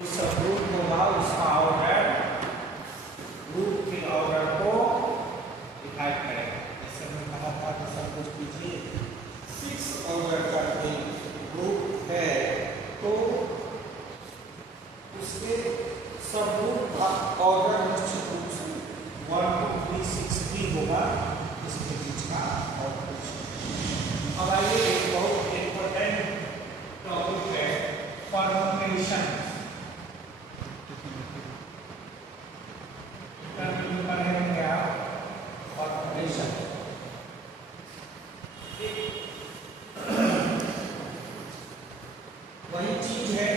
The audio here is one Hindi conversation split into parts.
सब ग्रुप होगा उसका ऑर्डर ग्रुप के ऑर्डर को डिवाइड करेगा। जैसे मैं कहा था कि सब कुछ कीजिए 6 ऑर्डर का ग्रुप है तो उसके सब ग्रुप का ऑर्डर निश्चित रूप से 1 2 3 6 भी होगा इसके बीच का ऑर्डर। अब आइए एक बहुत इम्पोर्टेंट टॉपिक है परम्यूटेशन। वही चीज है,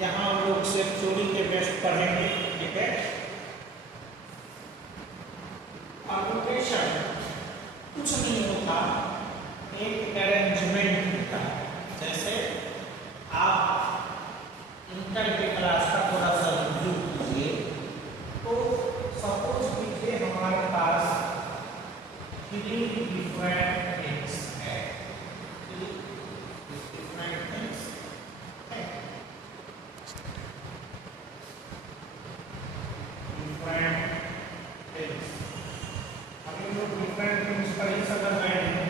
यहाँ हम लोग सिर्फ थ्योरी के बेस्ट पढ़ेंगे, ठीक है। परम्यूटेशन कुछ नहीं होता, एक अरेंजमेंट होता है। जैसे आप इंटर के क्लास का थोड़ा सा रिव्यू कीजिए तो सपोज कीजिए हमारे पास 3 डिफरेंट थिंग्स है, 3 डिफरेंट थिंग्स है, डिफरेंट थिंग्स। अभी लोग डिफरेंट थिंग्स पर ही समझ रहे हैं,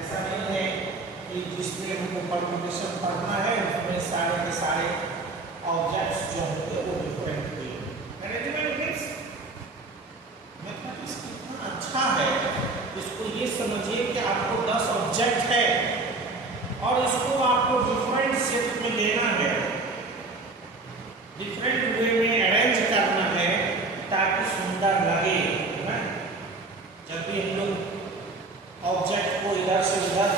ऐसा नहीं है कि जिसमें हमको परम्यूटेशन पढ़ना है उसमें सारे के सारे ऑब्जेक्ट्स जो होंगे वो डिफरेंट होंगे। मैनेजमेंट मीन्स मैथमेटिक्स कितना अच्छा है, इसको ये समझिए कि आपको 10 ऑब्जेक्ट है और इसको आपको डिफरेंट सेट में लेना है, डिफरेंट वे में अरेंज करना है ताकि सुंदर लगे। जब भी हम लोग ऑब्जेक्ट को इधर से उधर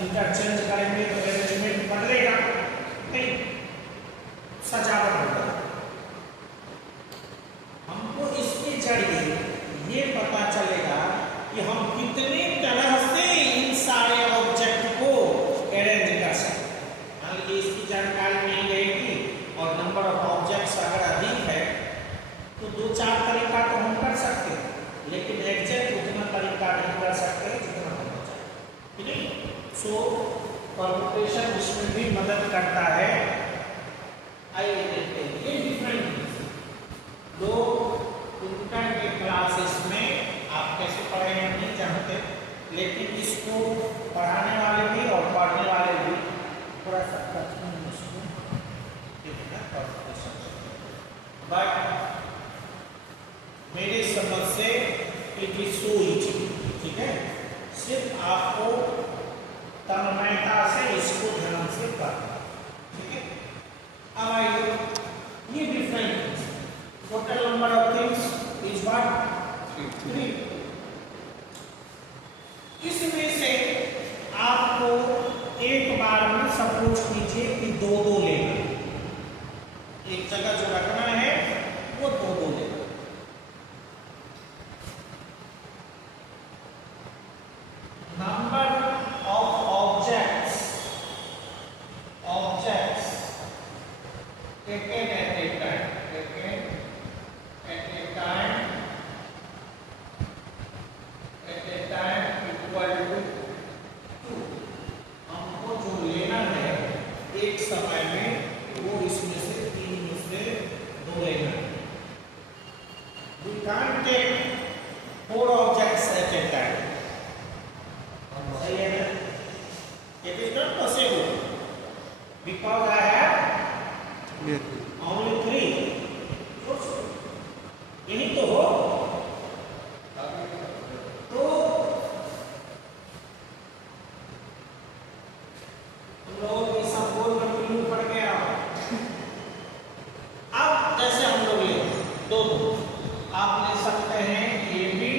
इंटरचेंज करेंगे तो अरेंजमेंट बदलेगा नहीं, सजावट होगा। हमको इसके जरिए ये पता चलेगा कि हम कितने तरह से इन सारे ऑब्जेक्ट को अरेंज कर सकते हैं। मान लीजिए इसकी जानकारी नहीं रहेगी और नंबर ऑफ ऑब्जेक्ट्स अगर अधिक है तो 2-4 तरीका तो हम कर सकते हैं, लेकिन एग्जैक्ट उतना तरीका नहीं कर सकते जितना होना चाहिए, ठीक है। सो परम्यूटेशन उसमें भी मदद करता है। आइए देखते हैं ये डिफरेंट लोग इंटर के क्लासेस में आप कैसे पढ़ेंगे नहीं जानते, लेकिन इसको पढ़ाने वाले भी और पढ़ने वाले भी थोड़ा सा कठिन इसको देखना परम्यूटेशन, बट मेरे समझ से इट इज सो इजी, ठीक है। सिर्फ आपको तन्मयता से इसको ध्यान से करना, ठीक है। अब आइए ये different total number of things is what 3। इसमें से आपको एक बार में सपोज कीजिए कि 2-2 लेना, एक जगह जो रखना है वो 2-2 लेना। Number of objects taken at a time, equal to 2। हमको जो लेना है एक समय में वो इसमें से 3 में से 2 लेना है। We can't take 4 objects at a time। It is not possible because I have only 3। यही तो हो, तो हम लोगों की संपूर्ण कंटिन्यू पढ़ गया। अब जैसे हम लोग ले 2-2 आप ले सकते हैं ए बी,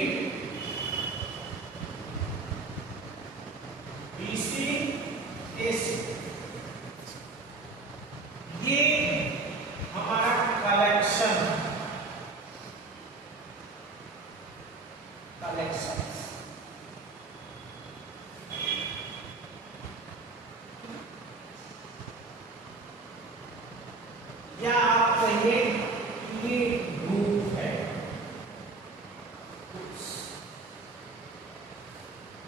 BC, AC, ये हमारा कलेक्शन या आप कहिए ये ग्रुप है,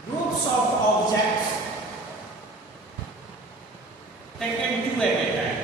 groups of objects taken 2 at a time।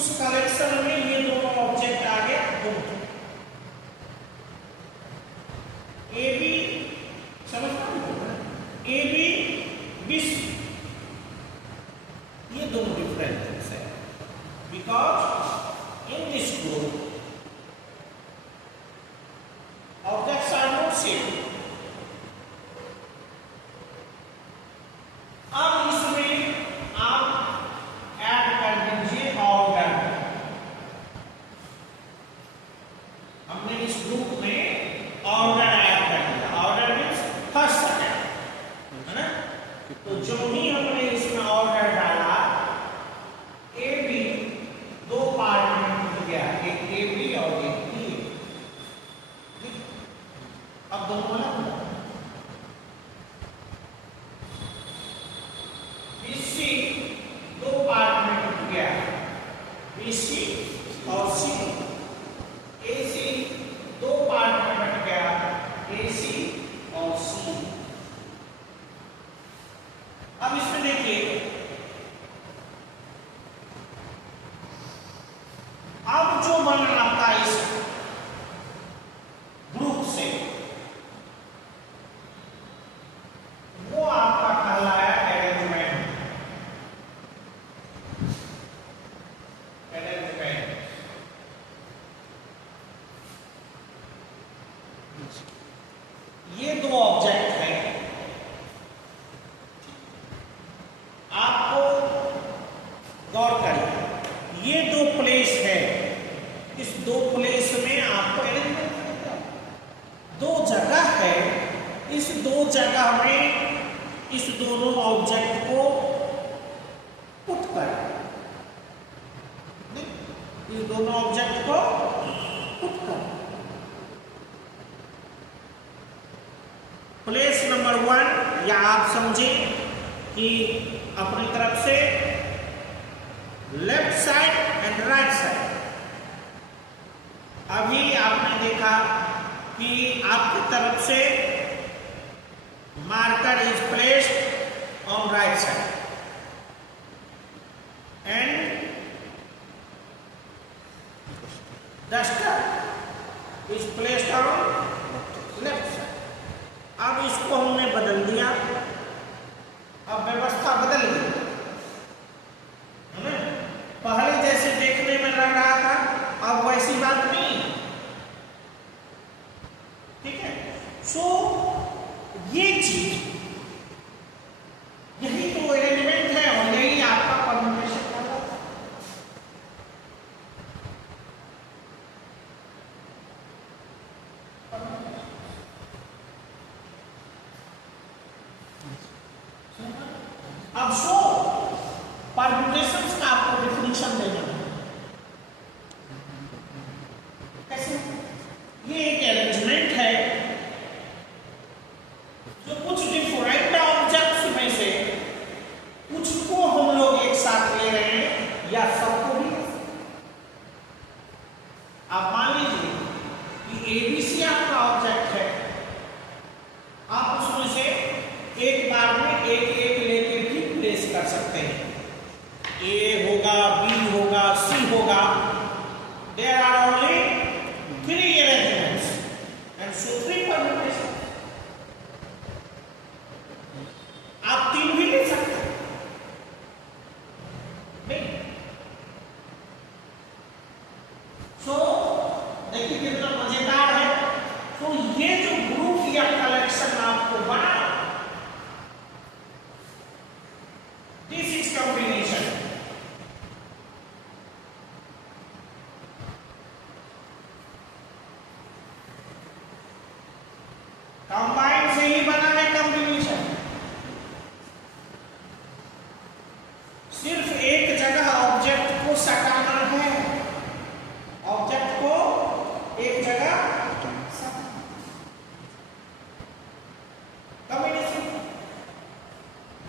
उस कलेक्शन में ये दोनों ऑब्जेक्ट आ गया, दोनों ए बी, समझ ए बी 20, ये दोनों डिफरेंट थिंग्स है, because in this group objects are not same. अब इसमें आप ऐड कर दीजिए ऑर्डर। हमने इस ग्रुप में ऑर्डर ऐड कर दिया, ऑर्डर मीन्स फर्स्ट सेकंड, है ना। तो जो भी हमने इसमें ऑर्डर डाला, ए बी दो पार्ट में टूट गया, एक ए बी और एक बी। अब दोनों अलग BC दो पार्ट में टूट गया, BC और C। AC दो पार्ट में कट गया, AC और C। अब इसमें देखिए, अब जो बना आपका इस ग्रुप से, वो आपका कहलाया अरेंजमेंट। ये दो ऑब्जेक्ट हैं, आपको गौर करिए, ये दो प्लेस है, इस दो प्लेस में आपको अरेंजमेंट करना है। दो जगह है, इस दो जगह में इस दोनों ऑब्जेक्ट को पुट कर, इस दोनों ऑब्जेक्ट को पुट कर। प्लेस नंबर 1, या आप समझें कि अपनी तरफ से left side and right side. अभी आपने देखा कि आपकी तरफ से marker is placed on right side and duster is placed on left side. अब इसको हमने बदल दिया, अब व्यवस्था बदल गई, है ना। पहले जैसे देखने में लग रहा था, अब वैसी बात नहीं, ठीक है। सो ये चीज, यही तो एलिमेंट है और यही आपका परम्यूटेशन कर रहा था। अब सो परम्यूटेशंस का आपको डेफिनेशन देना है। कैसे? ये एक अरेंजमेंट है जो कुछ डिफरेंट ऑब्जेक्ट्स में से कुछ को हम लोग एक साथ ले रहे हैं, या सबको भी। आप मान लीजिए कि ABC आपका ऑब्जेक्ट है, आप उसमें से एक बार में एक एक लेके भी प्लेस कर सकते हैं। A होगा, B होगा, C होगा। There are only 3 arrangements and so 3 permutations. आप 3 भी ले सकते हैं, नहीं। So देखिए कितना मजेदार है। तो ये जो ग्रुप या कलेक्शन आपको बना, दिस इज कॉम्बिनेशन। कंबाइन से ही बना है कॉम्बिनेशन। सिर्फ एक जगह ऑब्जेक्ट को सटाना है, ऑब्जेक्ट को एक जगह कॉम्बिनेशन।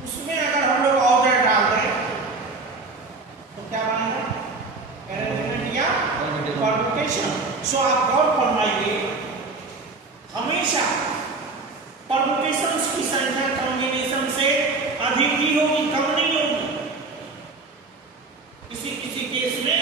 उसमें अगर हम लोग ऑर्डर डाल दें तो क्या बनेगा? अरेंजमेंट या परम्यूटेशन। सो आप गौर फरमाइए, हमेशा परम्यूटेशंस की संख्या कॉम्बिनेशन से अधिक ही होगी, कम नहीं होगी। किसी किसी केस में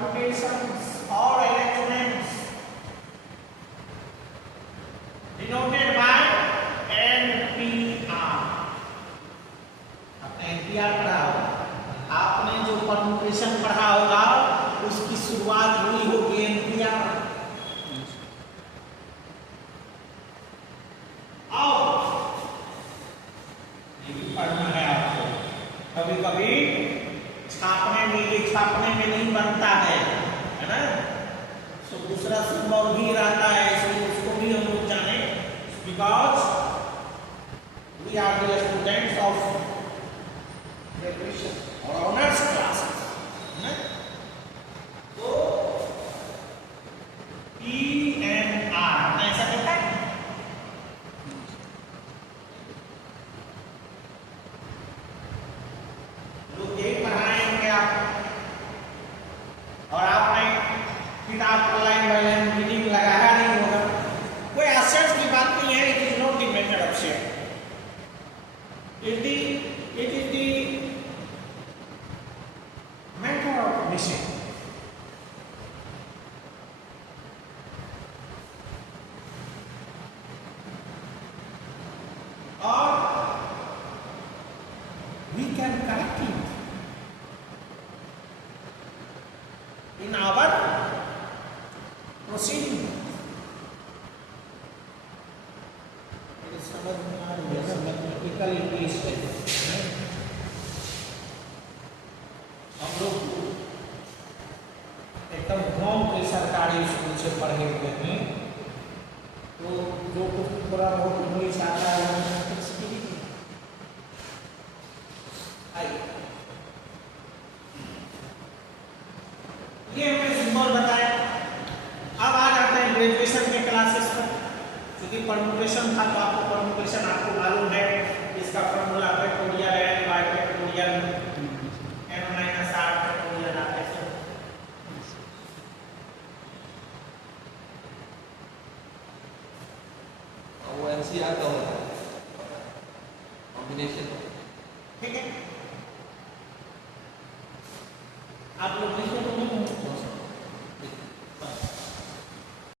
permutations or arrangements denoted by NPR. आपने NPR पढ़ा होगा, आपने जो परम्यूटेशन पढ़ा होगा उसकी शुरुआत हुई होगी NPR। पढ़ना है आपको, कभी कभी छापने में नहीं बनता है ना, तो दूसरा सिंबल भी रहता है, इसलिए उसको भी हम लोग जाने, because we are the students of graduation और ऑनर्स क्लासेस ना। तो PNR ऐसा कहता है, और आपने किताब पर लाइन बाय लाइन रीडिंग लगाया नहीं होगा, कोई आश्चर्य की बात नहीं है। It is not the method of share, it is the matter of mission. और we can correct it in our proceeding. It is mathematical English है। हम लोग एकदम गाँव के सरकारी स्कूल से पढ़े हुए हैं, तो जो कुछ थोड़ा बहुत इंग्लिश आता है ये हमने सिंबल बताया। अब आ जाते हैं ग्रेजुएशन के क्लासेस पर, क्योंकि परम्यूटेशन था तो आपको परम्यूटेशन आपको मालूम है, इसका फॉर्मूला फैक्टोरियल है, बाय फैक्टोरियल n - 8 फैक्टोरियल आता है। वो NCR का होता है कॉम्बिनेशन, ठीक है। आप लोग